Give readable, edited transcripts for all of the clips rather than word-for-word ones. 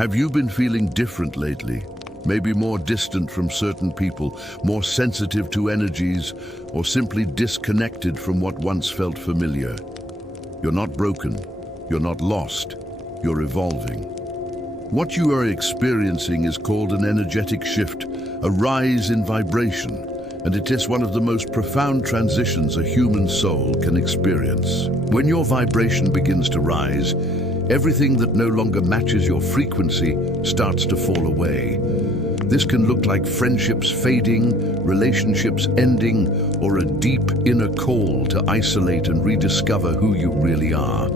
Have you been feeling different lately? Maybe more distant from certain people, more sensitive to energies, or simply disconnected from what once felt familiar. You're not broken. You're not lost. You're evolving. What you are experiencing is called an energetic shift, a rise in vibration, and it is one of the most profound transitions a human soul can experience. When your vibration begins to rise, everything that no longer matches your frequency starts to fall away. This can look like friendships fading, relationships ending, or a deep inner call to isolate and rediscover who you really are.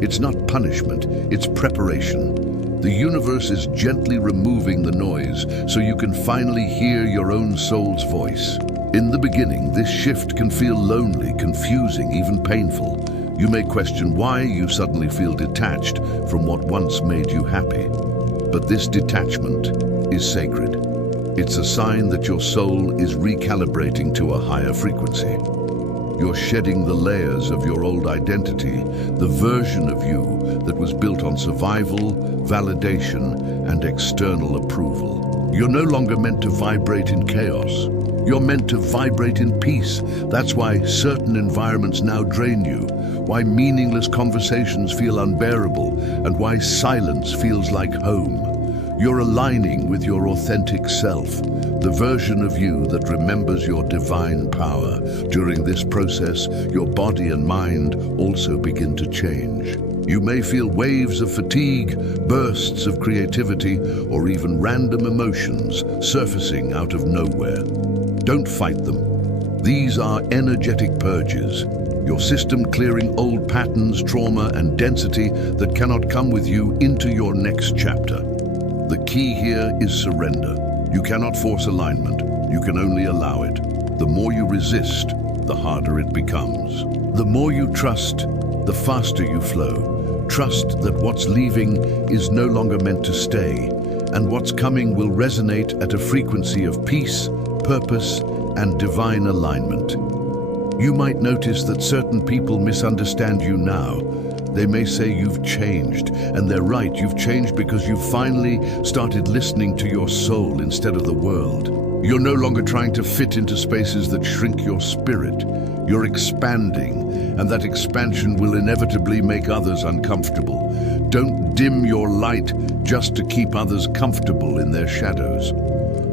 It's not punishment, it's preparation. The universe is gently removing the noise so you can finally hear your own soul's voice. In the beginning, this shift can feel lonely, confusing, even painful. You may question why you suddenly feel detached from what once made you happy. But this detachment is sacred. It's a sign that your soul is recalibrating to a higher frequency. You're shedding the layers of your old identity, the version of you that was built on survival, validation, and external approval. You're no longer meant to vibrate in chaos. You're meant to vibrate in peace. That's why certain environments now drain you, why meaningless conversations feel unbearable, and why silence feels like home. You're aligning with your authentic self, the version of you that remembers your divine power. During this process, your body and mind also begin to change. You may feel waves of fatigue, bursts of creativity, or even random emotions surfacing out of nowhere. Don't fight them. These are energetic purges, your system clearing old patterns, trauma, and density that cannot come with you into your next chapter. The key here is surrender. You cannot force alignment, you can only allow it. The more you resist, the harder it becomes. The more you trust, the faster you flow. Trust that what's leaving is no longer meant to stay, and what's coming will resonate at a frequency of peace, purpose, and divine alignment. You might notice that certain people misunderstand you now. They may say you've changed, and they're right. You've changed because you've finally started listening to your soul instead of the world. You're no longer trying to fit into spaces that shrink your spirit. You're expanding, and that expansion will inevitably make others uncomfortable. Don't dim your light just to keep others comfortable in their shadows.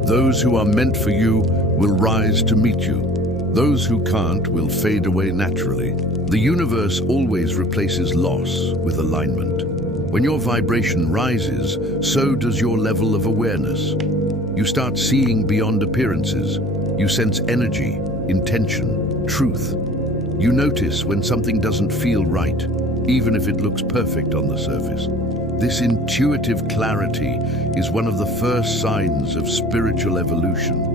Those who are meant for you will rise to meet you. Those who can't will fade away naturally. The universe always replaces loss with alignment. When your vibration rises, so does your level of awareness. You start seeing beyond appearances. You sense energy, intention, truth. You notice when something doesn't feel right, even if it looks perfect on the surface. This intuitive clarity is one of the first signs of spiritual evolution.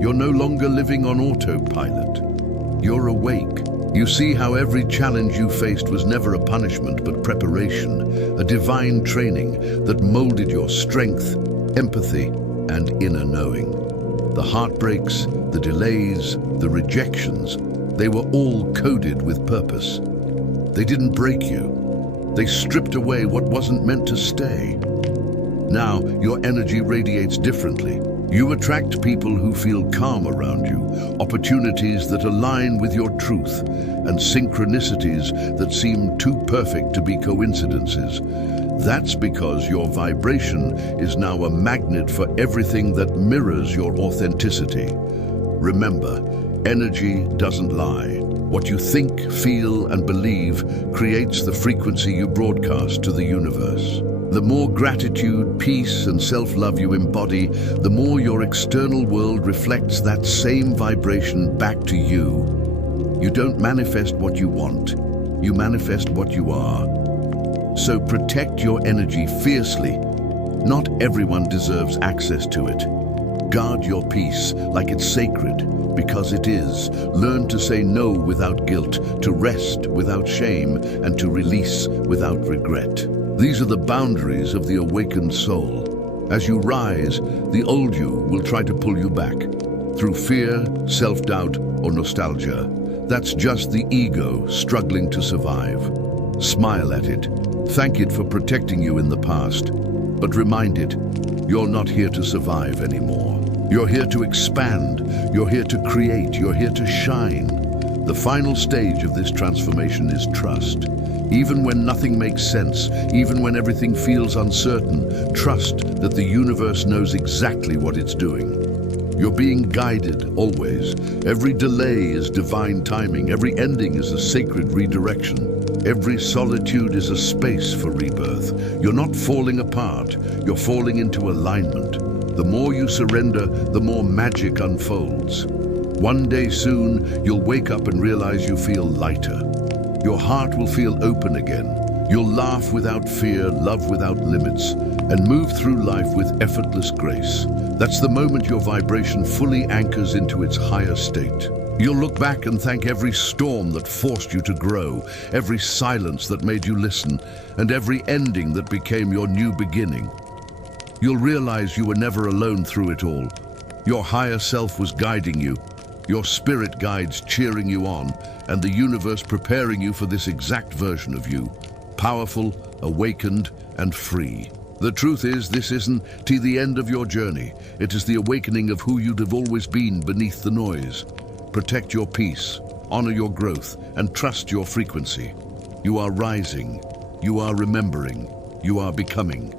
You're no longer living on autopilot. You're awake. You see how every challenge you faced was never a punishment but preparation, a divine training that molded your strength, empathy, and inner knowing. The heartbreaks, the delays, the rejections, they were all coded with purpose. They didn't break you. They stripped away what wasn't meant to stay. Now, your energy radiates differently. You attract people who feel calm around you, opportunities that align with your truth, and synchronicities that seem too perfect to be coincidences. That's because your vibration is now a magnet for everything that mirrors your authenticity. Remember, energy doesn't lie. What you think, feel, and believe creates the frequency you broadcast to the universe. The more gratitude, peace, and self-love you embody, the more your external world reflects that same vibration back to you. You don't manifest what you want, you manifest what you are. So protect your energy fiercely. Not everyone deserves access to it. Guard your peace like it's sacred, because it is. Learn to say no without guilt, to rest without shame, and to release without regret. These are the boundaries of the awakened soul. As you rise, the old you will try to pull you back, through fear, self-doubt, or nostalgia. That's just the ego struggling to survive. Smile at it. Thank it for protecting you in the past. But reminded, you're not here to survive anymore. You're here to expand, you're here to create, you're here to shine. The final stage of this transformation is trust. Even when nothing makes sense, even when everything feels uncertain, trust that the universe knows exactly what it's doing. You're being guided, always. Every delay is divine timing. Every ending is a sacred redirection. Every solitude is a space for rebirth. You're not falling apart. You're falling into alignment. The more you surrender, the more magic unfolds. One day soon, you'll wake up and realize you feel lighter. Your heart will feel open again. You'll laugh without fear, love without limits, and move through life with effortless grace. That's the moment your vibration fully anchors into its higher state. You'll look back and thank every storm that forced you to grow, every silence that made you listen, and every ending that became your new beginning. You'll realize you were never alone through it all. Your higher self was guiding you, your spirit guides cheering you on, and the universe preparing you for this exact version of you, powerful, awakened, and free. The truth is, this isn't the end of your journey. It is the awakening of who you'd have always been beneath the noise. Protect your peace, honor your growth, and trust your frequency. You are rising, you are remembering, you are becoming.